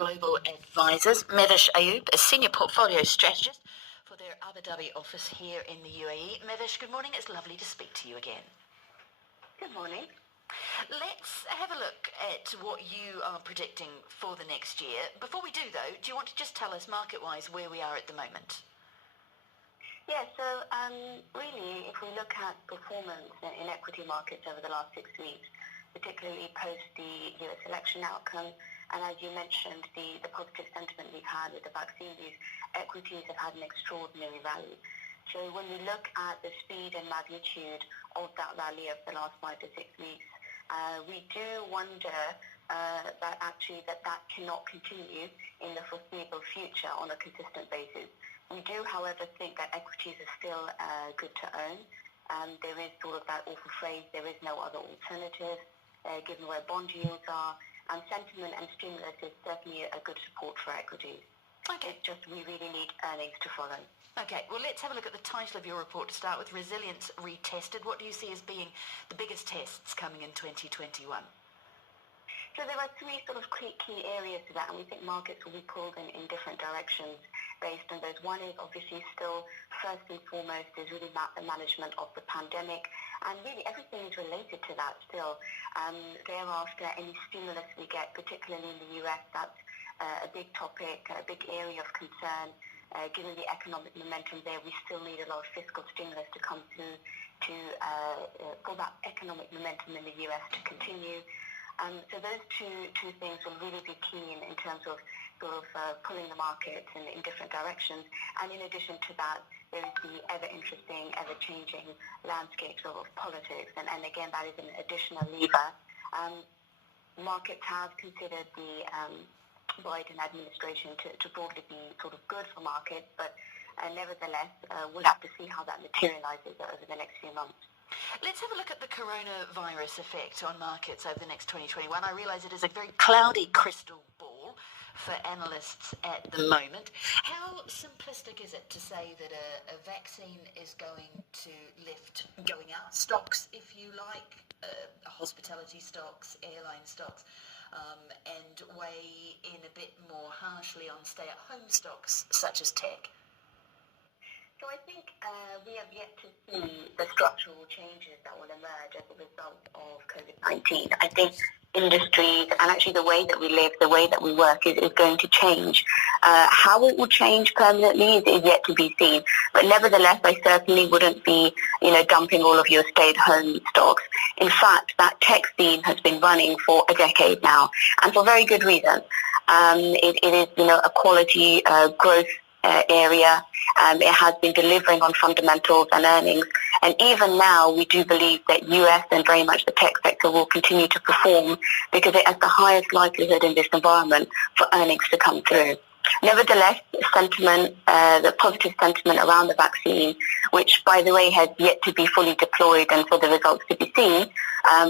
Global Advisors. Mehvish Ayub, a Senior Portfolio Strategist for their Abu Dhabi office here in the UAE. Mehvish, good morning. It's lovely to speak to you again. Good morning. Let's have a look at what you are predicting for the next year. Before we do, though, do you want to just tell us market-wise where we are at the moment? Yeah, so really, if we look at performance in equity markets over the last 6 weeks, particularly post the US election outcome, and as you mentioned, the positive sentiment we've had with the vaccine use, equities have had an extraordinary rally. So when we look at the speed and magnitude of that rally of the last 5 to 6 weeks, we do wonder that actually that cannot continue in the foreseeable future on a consistent basis. We do, however, think that equities are still good to own. There is sort of that awful phrase, there is no other alternative, given where bond yields are, and sentiment and stimulus is certainly a good support for equities. Okay. It's just we really need earnings to follow. Okay, well, let's have a look at the title of your report to start with, Resilience Retested. What do you see as being the biggest tests coming in 2021? So there are three sort of key areas to that, and we think markets will be pulled in different directions based on those. One is obviously still, first and foremost, is really about the management of the pandemic, and really everything is related to that still. Thereafter, any stimulus we get, particularly in the US, that's a big topic, a big area of concern. Given the economic momentum there, we still need a lot of fiscal stimulus to come through for that economic momentum in the US to continue. So those two things will really be key in terms of sort of pulling the market in different directions. And in addition to that, there is the ever-interesting, ever-changing landscape of politics. And again, that is an additional lever. Markets have considered the Biden administration to broadly be sort of good for markets, but nevertheless, we'll have to see how that materializes over the next few months. Let's have a look at the coronavirus effect on markets over the next 2021. I realise it is a very cloudy crystal ball for analysts at the moment. How simplistic is it to say that a vaccine is going to lift going out stocks, if you like, hospitality stocks, airline stocks, and weigh in a bit more harshly on stay-at-home stocks such as tech? So I think we have yet to see the structural changes that will emerge as a result of COVID-19. I think industries and actually the way that we live, the way that we work is going to change. How it will change permanently is yet to be seen. But nevertheless, I certainly wouldn't be, dumping all of your stay-at-home stocks. In fact, that tech theme has been running for a decade now, and for very good reason. It is, a quality growth area. It has been delivering on fundamentals and earnings. And even now, we do believe that US and very much the tech sector will continue to perform because it has the highest likelihood in this environment for earnings to come through. Nevertheless, sentiment, the positive sentiment around the vaccine, which, by the way, has yet to be fully deployed and for the results to be seen,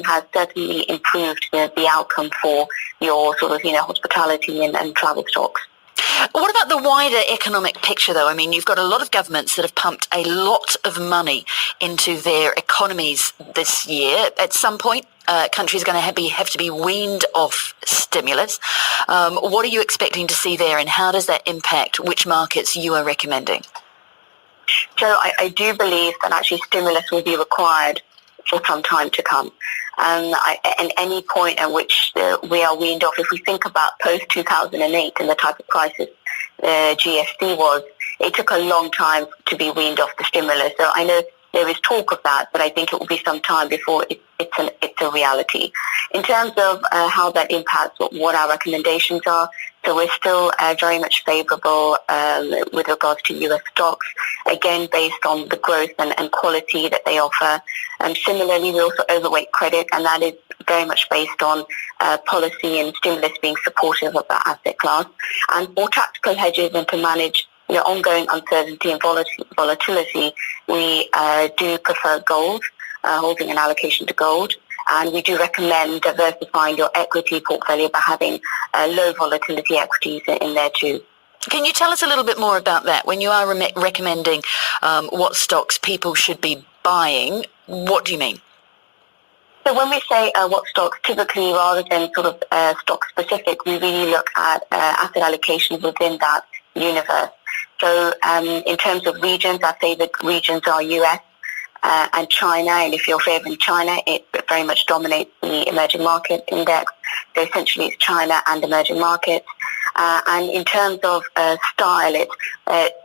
has certainly improved the outcome for your sort of, hospitality and travel stocks. What about the wider economic picture, though? I mean, you've got a lot of governments that have pumped a lot of money into their economies this year. At some point, countries are going to have to be weaned off stimulus. What are you expecting to see there, and how does that impact which markets you are recommending? So I do believe that actually stimulus will be required for some time to come. And any point at which we are weaned off, if we think about post-2008 and the type of crisis GFC was, it took a long time to be weaned off the stimulus. So I know there is talk of that, but I think it will be some time before it's a reality. In terms of how that impacts what our recommendations are, so we're still very much favourable with regards to US stocks, again based on the growth and quality that they offer. Similarly, we're also overweight credit, and that is very much based on policy and stimulus being supportive of that asset class. And for tactical hedges and to manage ongoing uncertainty and volatility, we do prefer gold, holding an allocation to gold. And we do recommend diversifying your equity portfolio by having low volatility equities in there too. Can you tell us a little bit more about that? When you are recommending what stocks people should be buying, what do you mean? So when we say what stocks, typically rather than sort of stock specific, we really look at asset allocation within that universe. So in terms of regions, our favorite regions are US and China. And if you're favoring China, it very much dominates the emerging market index. So essentially it's China and emerging markets. And in terms of style,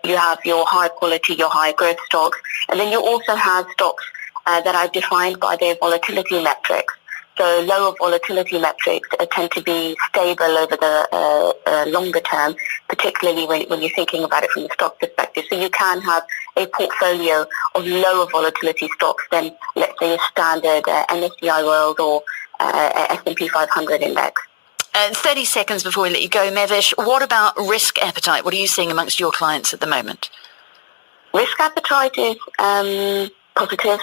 you have your high quality, your high growth stocks, and then you also have stocks that are defined by their volatility metrics. So lower volatility metrics tend to be stable over the longer term, particularly when you're thinking about it from the stock perspective. So you can have a portfolio of lower volatility stocks than, let's say, a standard MSCI World or S&P 500 index. 30 seconds before we let you go, Mehvish, what about risk appetite? What are you seeing amongst your clients at the moment? Risk appetite is positive.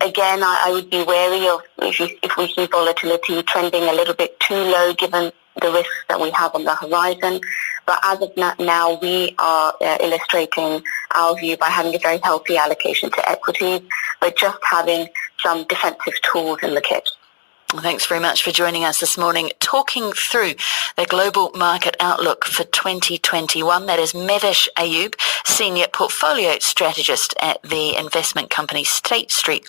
Again, I would be wary of if we see volatility trending a little bit too low given the risks that we have on the horizon. But as of now, we are illustrating our view by having a very healthy allocation to equities, but just having some defensive tools in the kit. Well, thanks very much for joining us this morning, talking through the global market outlook for 2021. That is Mehvish Ayub, Senior Portfolio Strategist at the investment company State Street.